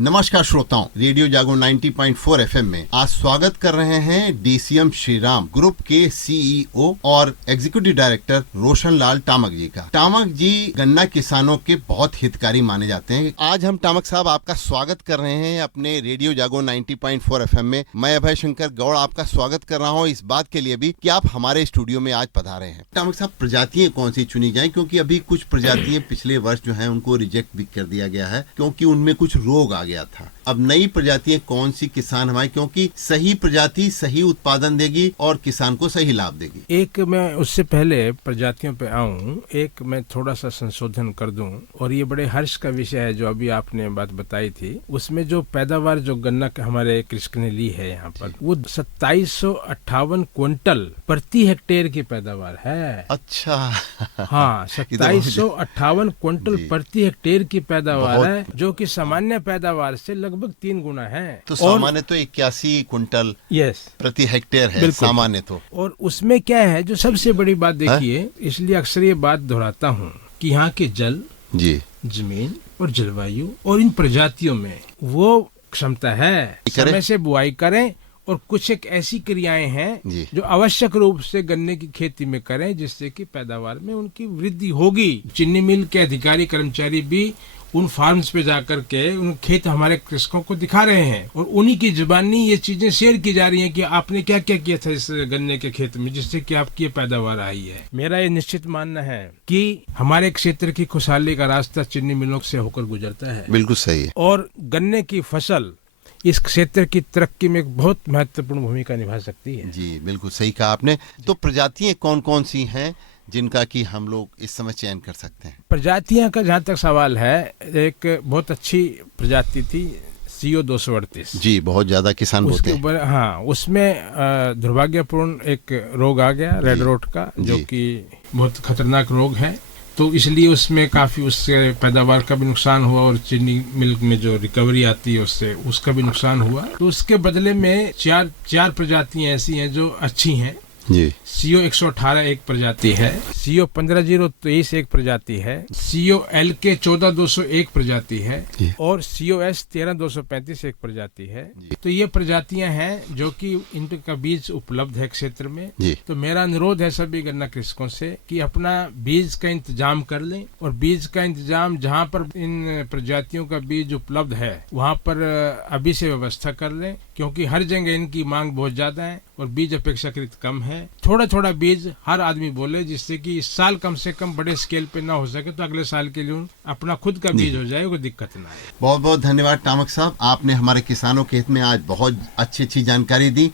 नमस्कार श्रोताओं, रेडियो जागो 90.4 एफएम में आज स्वागत कर रहे हैं डीसीएम श्रीराम ग्रुप के सीईओ और एग्जीक्यूटिव डायरेक्टर रोशन लाल टामक जी का। टामक जी गन्ना किसानों के बहुत हितकारी माने जाते हैं। आज हम टामक साहब आपका स्वागत कर रहे हैं अपने रेडियो जागो 90.4 एफएम में। मैं अभय शंकर गौड़ आपका स्वागत कर रहा हूं इस बात के लिए भी कि आप हमारे स्टूडियो में आज पधारे हैं। टामक साहब, प्रजातियां कौन सी चुनी जाए, क्योंकि अभी कुछ प्रजातियां पिछले वर्ष जो है उनको रिजेक्ट भी कर दिया गया है क्योंकि उनमें कुछ रोग आ गया था। अब नई प्रजातियां कौन सी किसान हमारे, क्योंकि सही प्रजाति सही उत्पादन देगी और किसान को सही लाभ देगी। एक मैं उससे पहले प्रजातियों पे आऊं, एक मैं थोड़ा सा संशोधन कर दूं, और ये बड़े हर्ष का विषय है जो अभी आपने बात बताई थी। उसमें जो पैदावार जो गन्ना का हमारे कृषक ने ली है यहाँ पर, वो 2758 क्विंटल प्रति हेक्टेयर की पैदावार है। अच्छा हाँ, 2758 क्विंटल प्रति हेक्टेयर की पैदावार है, जो कि सामान्य पैदावार से लगभग 3 गुना है। तो सामान्य तो 81 कुंटल प्रति हेक्टेयर है सामान्य तो। और उसमें क्या है जो सबसे बड़ी बात देखिए, इसलिए अक्सर ये बात दोहराता हूँ कि यहाँ के जल जी, जमीन और जलवायु और इन प्रजातियों में वो क्षमता है समय से बुआई करें, और कुछ एक ऐसी क्रियाएं हैं जो आवश्यक रूप से गन्ने की खेती में करें जिससे कि पैदावार में उनकी वृद्धि होगी। चीनी मिल के अधिकारी कर्मचारी भी उन फार्म्स पे जाकर के उन खेत हमारे कृषकों को दिखा रहे हैं, और उन्हीं की जुबानी ये चीजें शेयर की जा रही हैं कि आपने क्या क्या किया था इस गन्ने के खेत में जिससे कि आपकी पैदावार आई है। मेरा ये निश्चित मानना है कि हमारे क्षेत्र की खुशहाली का रास्ता चीनी मिलों से होकर गुजरता है। बिल्कुल सही है। और गन्ने की फसल इस क्षेत्र की तरक्की में एक बहुत महत्वपूर्ण भूमिका निभा सकती है। जी बिल्कुल सही कहा आपने। तो प्रजातियां कौन कौन सी हैं जिनका कि हम लोग इस समय चयन कर सकते हैं? प्रजातियां का जहाँ तक सवाल है, एक बहुत अच्छी प्रजाति थी CO 238। जी, बहुत ज्यादा किसान बोलते हैं। हाँ, उसमें दुर्भाग्यपूर्ण एक रोग आ गया रेड रोट का, जो कि बहुत खतरनाक रोग है। तो इसलिए उसमें काफी उससे पैदावार का भी नुकसान हुआ, और चीनी मिल्क में जो रिकवरी आती है उससे उसका भी नुकसान हुआ। तो उसके बदले में चार प्रजातियां ऐसी हैं जो अच्छी हैं जी। CO 118 एक प्रजाति है, CO 15023 एक प्रजाति है, CO LK 14201 प्रजाति है, और COS 13235 एक प्रजाति है। तो ये प्रजातियां हैं जो कि इनका बीज उपलब्ध है क्षेत्र में। तो मेरा अनुरोध है सभी गन्ना कृषकों से कि अपना बीज का इंतजाम कर लें, और बीज का इंतजाम जहां पर इन प्रजातियों का बीज उपलब्ध है वहां पर अभी से व्यवस्था कर लें, क्योंकि हर जगह इनकी मांग बहुत ज्यादा है और बीज अपेक्षाकृत कम है। थोड़ा थोड़ा बीज हर आदमी बोले, जिससे कि इस साल कम से कम बड़े स्केल पे ना हो सके तो अगले साल के लिए अपना खुद का बीज हो जाए, कोई दिक्कत ना आए। बहुत बहुत धन्यवाद टामक साहब, आपने हमारे किसानों के हित में आज बहुत अच्छी जानकारी दी।